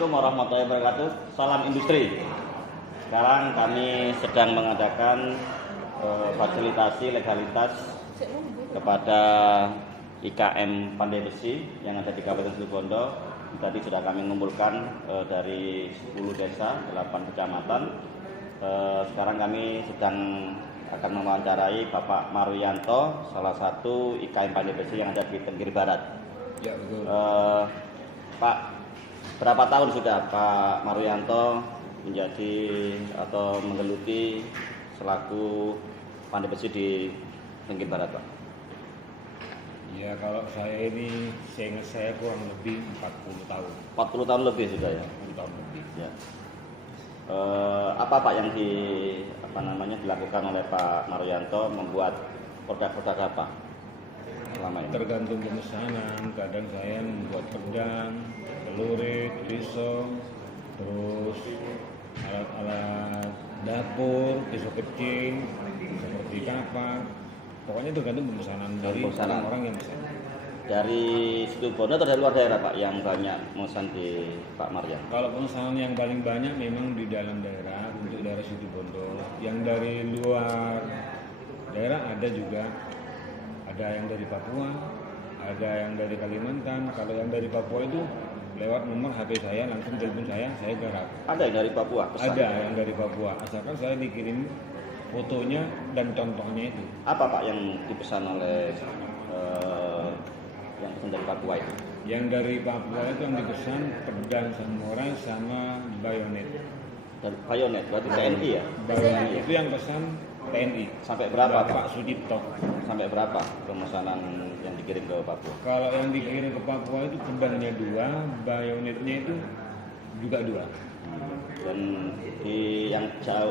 Assalamualaikum warahmatullahi wabarakatuh. Salam industri. Sekarang kami sedang mengadakan fasilitasi legalitas kepada IKM Pandai Besi yang ada di Kabupaten Situbondo. Tadi sudah kami mengumpulkan dari 10 desa, 8 kecamatan. Sekarang kami sedang akan mewawancarai Bapak Marwiyanto, salah satu IKM Pandai Besi yang ada di Tenggiri Barat. Ya, betul. Pak, berapa tahun sudah Pak Marwiyanto menjadi atau menggeluti selaku Pandai Besi di Tenggiri Barat, Pak? Ya, kalau saya ini seingat saya kurang lebih 40 tahun. 40 tahun lebih sudah ya. 40 tahun lebih. Ya. Apa Pak yang dilakukan oleh Pak Marwiyanto, membuat produk-produk apa selama ini? Tergantung pemesanan, kadang saya membuat pedang, celurit, pisau, terus alat-alat dapur, pisau kecil, seperti kapak. Pokoknya tergantung pemesanan dari orang-orang yang pesan. Dari Situbondo atau dari luar daerah Pak yang banyak memesan di Pak Marwiyanto? Kalau pemesanan yang paling banyak memang di dalam daerah, untuk daerah Situbondo. Yang dari luar daerah ada juga, ada yang dari Papua, ada yang dari Kalimantan. Kalau yang dari Papua itu lewat nomor HP saya, langsung telepon saya garap. Ada yang dari Papua? Pesan? Ada yang dari Papua, asalkan saya dikirim fotonya dan contohnya itu. Apa Pak yang dipesan oleh yang pesan dari Papua itu? Yang dari Papua itu yang dipesan pedang samurai sama bayonet. Dan bayonet, berarti TNI ya? Bayonet itu yang pesan TNI. Sampai berapa Pak Sudipto? Sampai berapa pemesanan yang dikirim ke Papua? Kalau yang dikirim ke Papua itu pedangnya 2, bayonetnya itu juga 2. Dan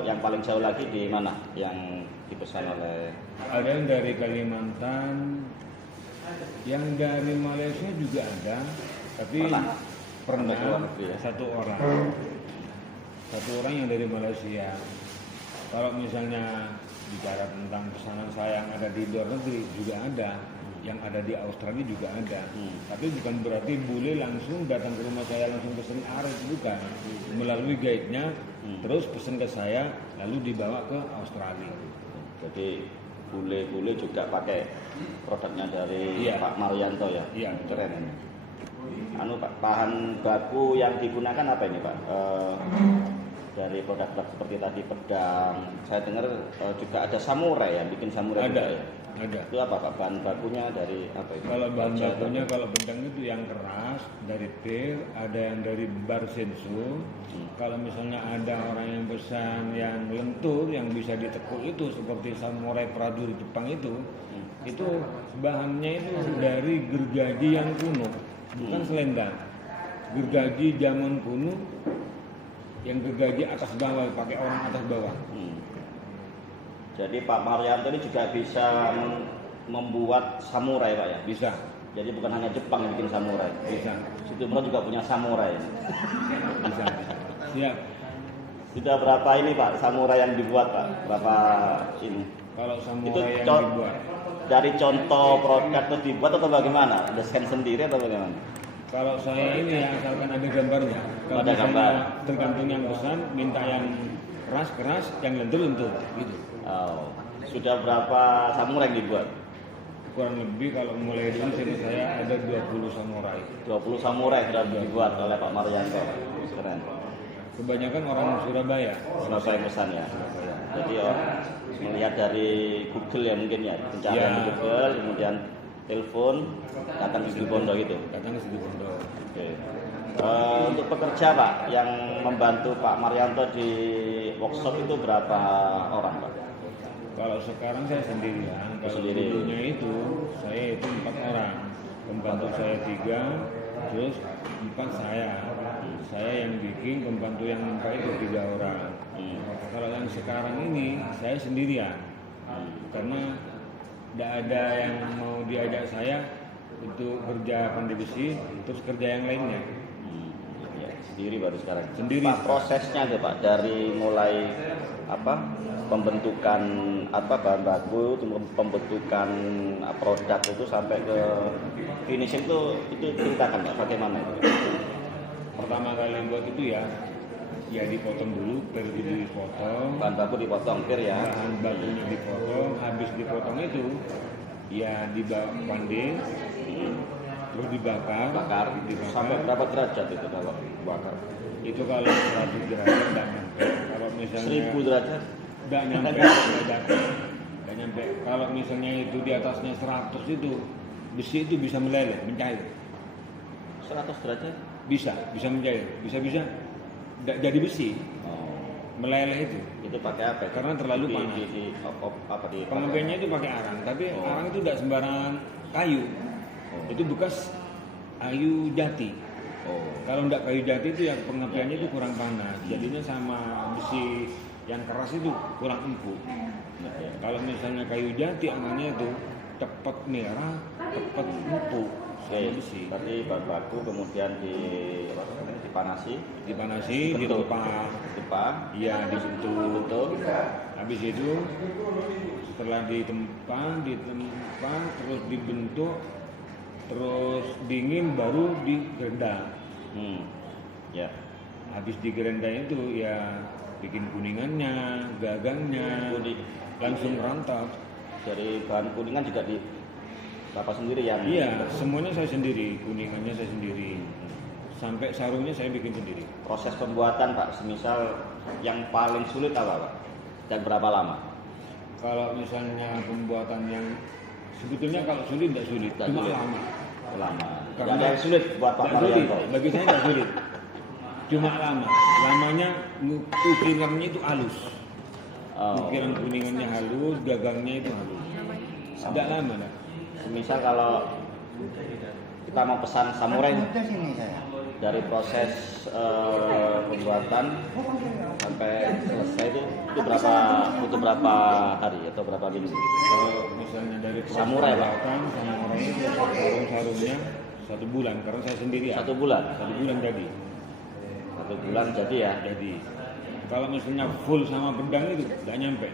yang paling jauh lagi di mana yang dipesan oleh? Ada yang dari Kalimantan, yang dari Malaysia juga ada, tapi pernah ya? satu orang yang dari Malaysia. Kalau misalnya bicara tentang pesanan saya yang ada di luar negeri juga ada, yang ada di Australia juga ada. Tapi bukan berarti bule langsung datang ke rumah saya langsung pesen arit, bukan. Melalui guide-nya, terus pesen ke saya, lalu dibawa ke Australia. Jadi bule-bule juga pakai produknya dari Pak Marwiyanto ya? Iya. Keren ini. Pak, bahan baku yang digunakan apa ini Pak? Dari produk-produk seperti tadi pedang, saya dengar juga ada samurai ya, bikin samurai ada, juga ya? Ada. Itu apa Pak? Bahan bakunya dari apa itu? Kalau bahan bakunya, kalau pedang itu yang keras dari pil, ada yang dari bar sensu. Kalau misalnya ada orang yang pesan yang lentur, yang bisa ditekuk itu seperti samurai prajurit Jepang itu bahannya itu dari gergaji yang kuno, bukan selendang. Gergaji zaman kuno yang gergaji atas bawah, pakai orang atas bawah. Jadi Pak Marwiyanto ini juga bisa membuat samurai Pak ya? Bisa. Jadi bukan hanya Jepang yang bikin samurai. Bisa. Situbondo juga punya samurai. Bisa. Siap. Sudah berapa ini Pak samurai yang dibuat Pak? Berapa ini? Kalau samurai itu yang dibuat dari contoh produk itu dibuat atau bagaimana? Desain sendiri atau bagaimana? Kalau saya ini ya asalkan ada gambarnya. Kalau ada gambar. Tergantung yang pesan, minta yang keras, yang lentur gitu. Oh, sudah berapa samurai yang dibuat? Kurang lebih kalau mulai dari sini saya ada 20 samurai. 20 samurai sudah dibuat oleh Pak Marwiyanto. Keren. Kebanyakan orang Surabaya. Surabaya pesan ya. Jadi melihat dari Google ya mungkin ya, pencarian di Google, kemudian telepon, datang ke Situbondo gitu. Datang ke Situbondo. Oke. Untuk pekerja Pak yang membantu Pak Marwiyanto di workshop itu berapa orang Pak? Kalau sekarang saya sendirian. Kalau dulunya itu saya itu 4 orang. Pembantu saya 3, terus 4 saya. Saya yang bikin, pembantu yang 4 itu 3 orang. Kalau yang sekarang ini saya sendirian. Karena tidak ada yang mau diajak saya untuk kerja pandai besi, terus kerja yang lainnya. Sendiri baru sekarang. Sendiri. Pak, prosesnya aja Pak, dari mulai pembentukan bahan baku, pembentukan produk itu sampai ke finishing itu ceritakan Pak, bagaimana itu? pertama kali buat itu ya dipotong dulu, per itu dipotong, bahan baku dipotong pir ya. bahan bakunya dipotong, habis dipotong itu ya dipandai, terus dibakar, Sampai berapa derajat itu kalau bakar? Itu kalau 100 derajat nggak nyampe, kalau misalnya 1000 derajat? nggak nyampe. Kalau misalnya itu di atasnya 100 itu besi itu bisa meleleh, mencair. 100 derajat? Bisa mencair, bisa nggak jadi besi, meleleh itu. Itu pakai apa? Karena terlalu panas. Di Pengapiannya itu pakai arang, tapi arang itu tidak sembarangan kayu. Itu bekas kayu jati. Kalau tidak kayu jati itu yang pengapiannya itu kurang panas, jadinya sama besi yang keras itu kurang empuk. Kalau misalnya kayu jati arangnya itu cepat merah, cepat empuk. Besi. Berarti bahan baku kemudian dipanasi, ditempa. Iya, dibentuk. Habis itu setelah ditempa, terus dibentuk, terus dingin baru digerendang. Ya. Habis digerendang itu ya bikin kuningannya, gagangnya, langsung rantap. Dari bahan kuningan juga Bapak sendiri yang? Iya, semuanya saya sendiri, kuningannya saya sendiri, sampai sarungnya saya bikin sendiri. Proses pembuatan Pak, semisal yang paling sulit apa Pak? Dan berapa lama? Kalau misalnya pembuatan yang sebetulnya kalau sulit tidak sulit, cuma lama. Karena ada yang sulit buat Pak Marianto. Bagi saya tidak sulit, cuma lama. Lamanya ukirannya itu halus, ukiran kuningannya halus, gagangnya itu halus. Tidak lama lah. Misal kalau kita mau pesan samurai dari proses pembuatan sampai selesai itu butuh berapa hari atau berapa minggu? Kalau misalnya dari proses samurai itu sarung-sarungnya 1 bulan karena saya sendiri. 1 bulan? 1 bulan jadi. 1 bulan jadi ya? Jadi. Kalau misalnya full sama pedang itu nggak nyampe.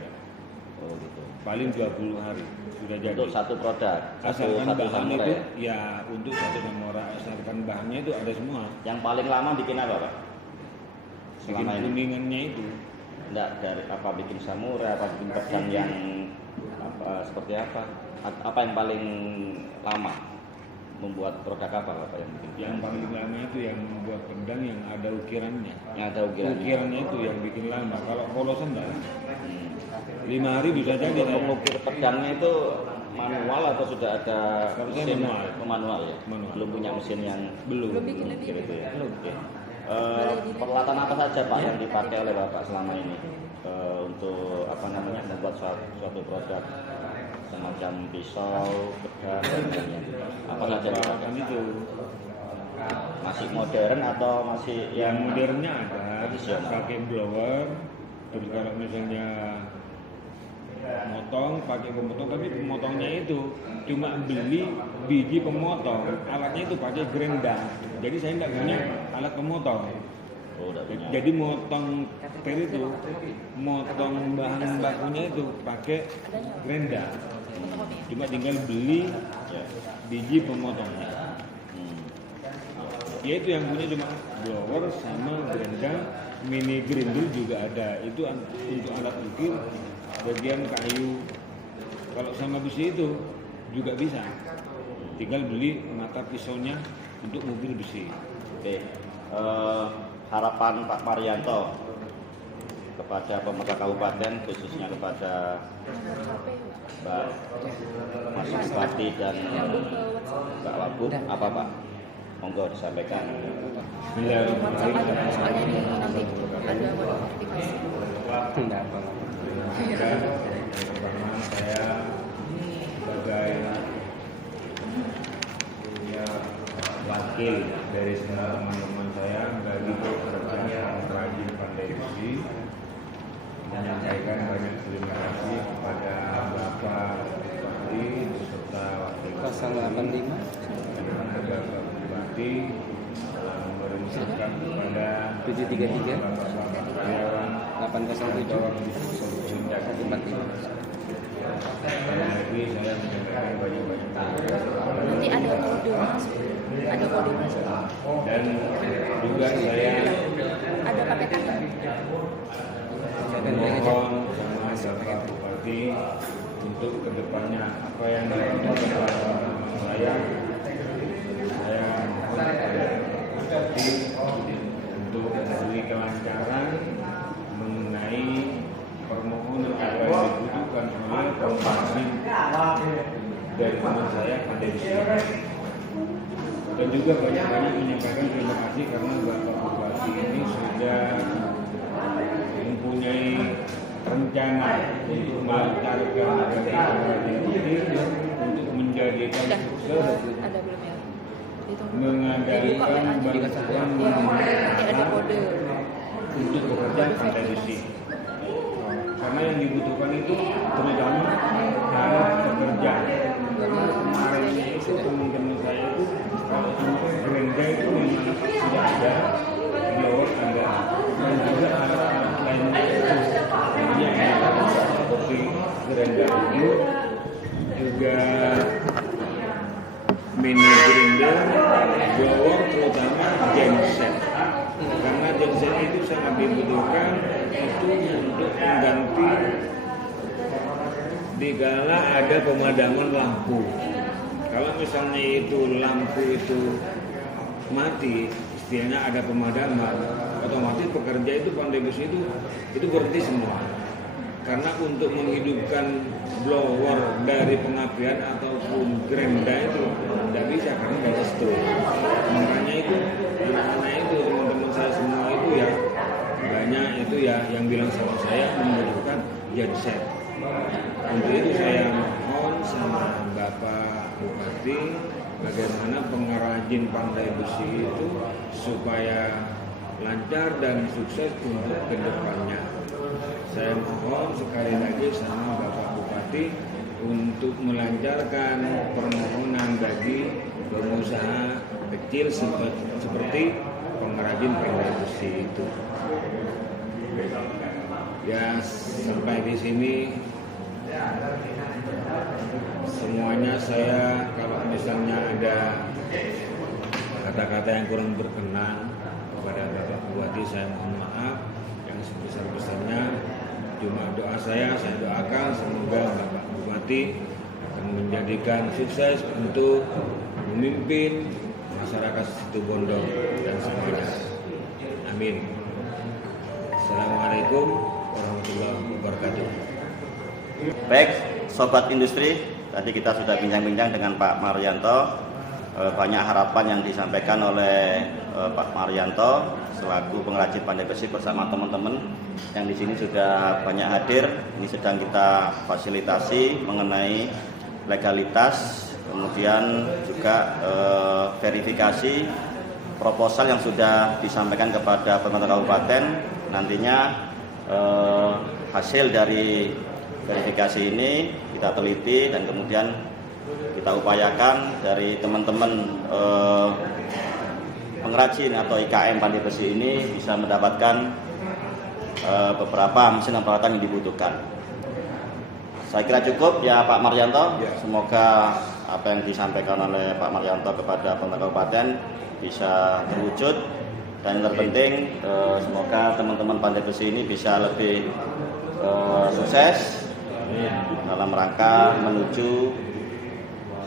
Gitu. Paling 20 hari sudah jadi. Untuk satu produk, asalkan satu bahan samurai. itu ya untuk satu samurai, asalkan bahannya itu ada semua. Yang paling lama bikin apa Pak? Bikin kuningannya itu. Enggak, dari apa bikin samurai, apa bikin pedang yang seperti apa? Apa yang paling lama? Membuat produk apa Bapak yang bikin? Yang paling lama itu yang membuat pedang yang ada ukirannya. Yang ada ukirannya. Ukirannya itu yang bikin lama. Kalau polosan enggak. 5 hari bisa jadi. Mengukir pedangnya itu manual atau sudah ada mesin? Manual Ya? Manual. Belum punya mesin yang belum mengukir itu ya? Oke. Peralatan apa saja Pak yang dipakai oleh Bapak selama ini untuk membuat suatu produk semacam pisau, pedang, dan lainnya? Apa saja peralatan itu? Masih modern atau masih Yang modernnya ada, tradisional? pakai blower. Terus kalau misalnya motong, pakai pemotong, tapi pemotongnya itu cuma beli biji pemotong, alatnya itu pakai gerendang. Jadi saya tidak punya alat pemotong. Jadi motong per itu, motong bahan bakunya itu pakai gerendang. Cuma tinggal beli biji pemotongnya. Ya itu yang punya cuma blower sama gerendang, mini grindel juga ada. Itu untuk alat ukir bagian kayu. Kalau sama besi itu juga bisa. Tinggal beli mata pisaunya untuk ngukir besi. Oke. Harapan Pak Marianto kepada pemerintah kabupaten, khususnya kepada Mbak Mas Bupati dan Mbak Wagub, apa Pak? Monggo disampaikan. Bismillahirrahmanirrahim. Soalnya ini nanti ada notifikasi. Tidak apa. Pertama saya sebagai wakil dari semua teman-teman saya bagi pekerja yang rajin pandai besi menyampaikan banyak terima kasih kepada Bapak Bupati beserta wakil 085 Bapak Bupati memerintahkan kepada 733 karyawan 807 lagi saya menyampaikan banyak-banyak Nanti ada kode masuk. Ada kode. Dan juga saya Ada pakai tanda. mohon sama Bapak Bupati untuk kedepannya apa yang dilakukan saya mohon kepada Bupati untuk memberi kelancaran mengenai permohonan apa yang dibutuhkan oleh pengrajin dari teman saya Pandai Besi. Dan juga banyak-banyak menyampaikan terima kasih karena Bapak Bupati ini sudah mempunyai rencana untuk melancarkan pengrajin putih untuk menjadikan sukses Ada belum ya? Ditunggu. mengadakan bantuan Nanti ada kode. untuk bekerja Pandai Besi. Karena yang dibutuhkan itu terutama para pekerja. Karena kemarin itu teman-teman saya itu kalau untuk gerenda itu memang sudah ada, blower ada, dan juga ada alat lainnya itu. Namanya yang seperti gerenda itu juga mini grinder, blower terutama genset. Karena genset itu sangat dibutuhkan itu untuk mengganti dikala ada pemadaman lampu. Kalau misalnya itu lampu itu mati, istilahnya ada pemadaman, otomatis pekerja itu Pandai Besi itu berhenti semua. Karena untuk menghidupkan blower dari pengapian ataupun gerenda itu tidak bisa karena ada stroke. Makanya itu anak-anak itu teman-teman saya semua itu ya banyak itu ya yang bilang sama saya membutuhkan genset. Untuk itu saya mohon sama Bapak Bupati bagaimana pengrajin Pandai Besi itu supaya lancar dan sukses untuk kedepannya. Saya mohon sekali lagi sama Bapak Bupati untuk melancarkan permohonan bagi pengusaha kecil seperti pengrajin Pandai Besi itu. Ya sampai di sini semuanya saya kalau misalnya ada kata-kata yang kurang berkenan kepada Bapak Bupati saya mohon maaf yang sebesar-besarnya. Cuma doa saya doakan semoga Bapak Bupati akan menjadikan sukses untuk memimpin masyarakat Situbondo dan semuanya. Amin. Assalamualaikum warahmatullahi wabarakatuh. Baik, Sobat Industri, tadi kita sudah bincang-bincang dengan Pak Marianto. Banyak harapan yang disampaikan oleh Pak Marianto selaku pengrajin Pandai Besi bersama teman-teman yang di sini sudah banyak hadir. Ini sedang kita fasilitasi mengenai legalitas, kemudian juga verifikasi proposal yang sudah disampaikan kepada pemerintah kabupaten. Nantinya hasil dari verifikasi ini kita teliti dan kemudian kita upayakan dari teman-teman pengrajin atau IKM Pandai Besi ini bisa mendapatkan beberapa mesin dan peralatan yang dibutuhkan. Saya kira cukup ya Pak Marianto. Semoga apa yang disampaikan oleh Pak Marianto kepada pemerintah kabupaten bisa terwujud. Dan yang terpenting semoga teman-teman Pandai Besi ini bisa lebih sukses dalam rangka menuju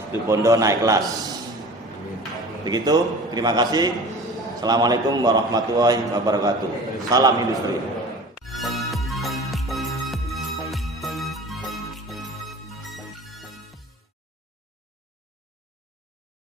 Situbondo naik kelas. Begitu, terima kasih. Assalamualaikum warahmatullahi wabarakatuh. Salam industri.